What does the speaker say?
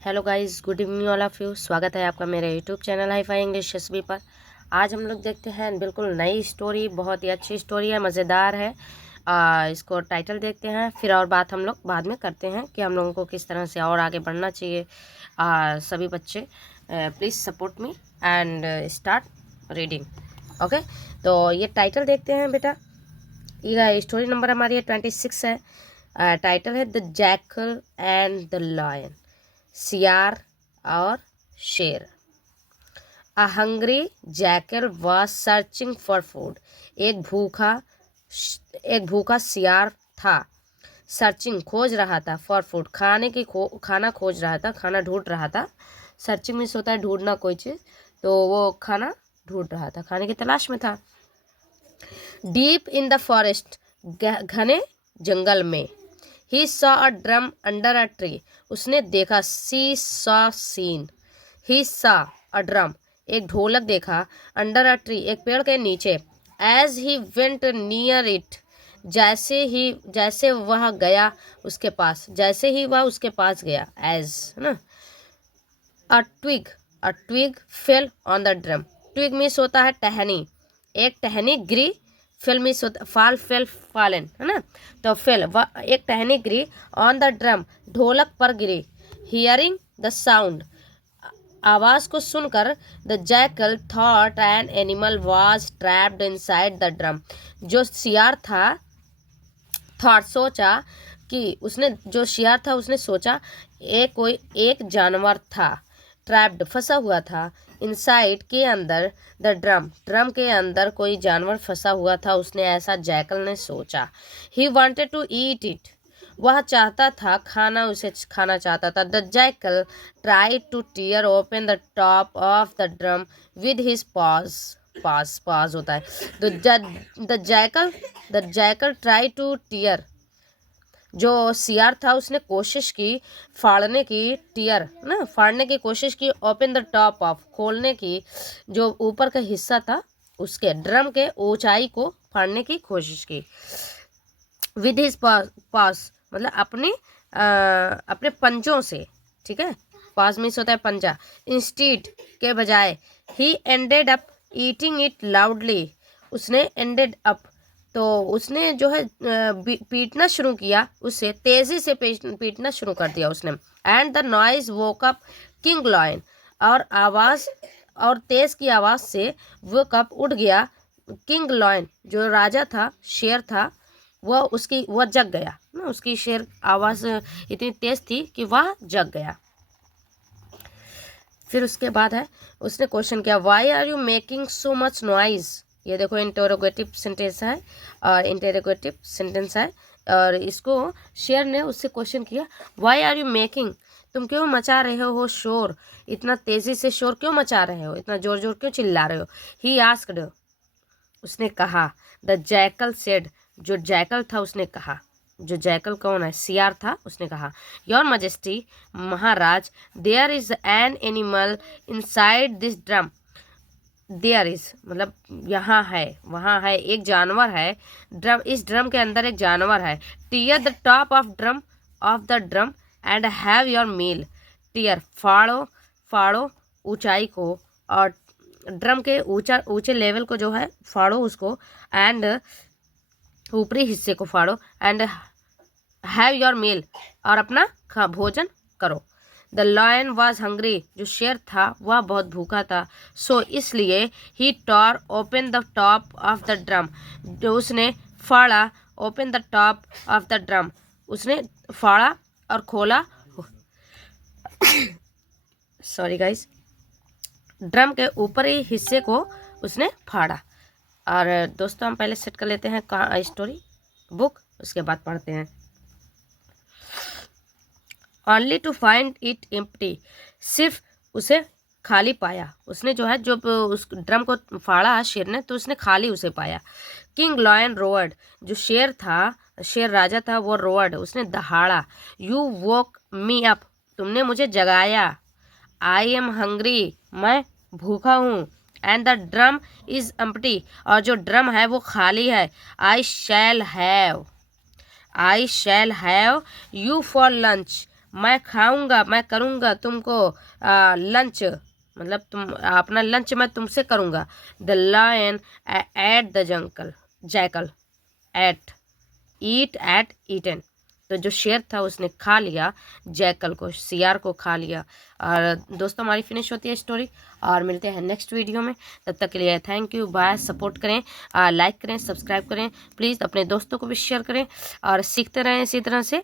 Hello guys, good evening all of you. स्वागत है आपका मेरे YouTube channel hi fi English SB पर। आज हम लोग देखते हैं बिल्कुल नई स्टोरी, बहुत ही अच्छी स्टोरी है, मज़ेदार है। इसको टाइटल देखते हैं, फिर और बात हम लोग बाद में करते हैं कि हम लोगों को किस तरह से और आगे बढ़ना चाहिए। सभी बच्चे please support me and start reading. Okay, तो ये टाइटल देखते हैं बेटा। ये स्टोरी नंबर हमारी 26 है। टाइटल है the jackal and the lion, सियार और शेर। A hungry jackal was searching for food. एक भूखा सियार था। सर्चिंग खोज रहा था, फॉर फूड खाना खोज रहा था, खाना ढूंढ रहा था। सर्चिंग मीन्स होता है ढूंढना कोई चीज़, तो वो खाना ढूंढ रहा था, खाने की तलाश में था। डीप इन द फॉरेस्ट, घने जंगल में। He saw a drum under a tree, उसने देखा। She saw scene, he saw a drum, एक ढोलक देखा। अंडर अ ट्री, एक पेड़ के नीचे। As he went near it, जैसे वह गया उसके पास, जैसे ही वह उसके पास गया। एज है ना। A twig fell on the drum. Twig means होता है टहनी, एक टहनी गिरी। फेल मीन्स होता फाल, फेल, फालन, है ना। तो फेल, एक टहनी गिरी। ऑन द ड्रम, ढोलक पर गिरी। हियरिंग द साउंड, आवाज को सुनकर। The jackal thought an animal was trapped inside the drum, जो सियार था। थॉट, सोचा कि उसने, जो शियार था उसने सोचा कोई एक जानवर था। ट्रैप्ड, फंसा हुआ था। इनसाइड, के अंदर। द ड्रम के अंदर कोई जानवर फंसा हुआ था, उसने ऐसा जैकल ने सोचा। He wanted to eat it, वह चाहता था खाना, उसे खाना चाहता था। The jackal try to tear open the top of the drum with his paws. पास होता है। The jackal try to tear, जो सियार था उसने कोशिश की फाड़ने की। टीयर ना, फाड़ने की कोशिश की। ओपन द टॉप ऑफ, खोलने की, जो ऊपर का हिस्सा था उसके, ड्रम के ऊंचाई को फाड़ने की कोशिश की। विद हिज पास मतलब अपने पंजों से, ठीक है। पास मीन्स होता है पंजा। इंस्टीड, के बजाय। He ended up eating it loudly, उसने एंडेड अप, तो उसने जो है पीटना शुरू किया, उसे तेजी से पीटना शुरू कर दिया उसने। And the noise woke up king lion, और तेज की आवाज से वो कप उठ गया। किंग लॉयन, जो राजा था, शेर था, वह जग गया ना। उसकी शेर आवाज इतनी तेज थी कि वह जग गया। फिर उसके बाद है, उसने क्वेश्चन किया, why are you making so much noise. ये देखो इंटरोगेटिव सेंटेंस है और इंटरोगेटिव सेंटेंस है। और इसको शेर ने उससे क्वेश्चन किया, वाई आर यू मेकिंग, तुम क्यों मचा रहे हो शोर, इतना तेजी से शोर क्यों मचा रहे हो, इतना जोर जोर क्यों चिल्ला रहे हो। ही आस्क्ड, उसने कहा। द जैकल सेड, जो जैकल था उसने कहा। जो जैकल कौन है, सियार था, उसने कहा। योर मजेस्टी, महाराज, there is an animal inside this drum. There is मतलब यहाँ है, वहाँ है, एक जानवर है। ड्रम, इस ड्रम के अंदर एक जानवर है। Tear the top of the drum and have your meal. Tear, फाड़ो ऊंचाई को, और ड्रम के ऊंचे लेवल को जो है फाड़ो उसको, एंड ऊपरी हिस्से को फाड़ो, एंड हैव योर मील, और अपना भोजन करो। द लॉयन वॉज हंग्री, जो शेर था वह बहुत भूखा था। सो इसलिए he tore open the top of the drum, जो उसने फाड़ा। Open the top of the drum, उसने फाड़ा और खोला। सॉरी गाइस, ड्रम के ऊपरी हिस्से को उसने फाड़ा। और दोस्तों, हम पहले सेट कर लेते हैं स्टोरी बुक, उसके बाद पढ़ते हैं। Only to find it empty, सिर्फ उसे खाली पाया उसने, जो है, जो उस ड्रम को फाड़ा शेर ने, तो उसने खाली उसे पाया। किंग लॉयन रोवर्ड, जो शेर राजा था, वो रोवर्ड, उसने दहाड़ा। यू वोक मी अप, तुमने मुझे जगाया। आई एम हंग्री, मैं भूखा हूँ। And the drum is empty, और जो ड्रम है वो खाली है। I shall have you for lunch, मैं खाऊंगा, मैं करूंगा तुमको लंच, मतलब तुम अपना लंच मैं तुमसे करूंगा। The lion ate the jackal jackal ate eat ate eaten. तो जो शेर था उसने खा लिया जैकल को, सियार को खा लिया। और दोस्तों हमारी फिनिश होती है स्टोरी, और मिलते हैं नेक्स्ट वीडियो में। तब तक के लिए थैंक यू, बाय। सपोर्ट करें, लाइक करें, सब्सक्राइब करें, प्लीज़ अपने दोस्तों को भी शेयर करें, और सीखते रहें इसी तरह से।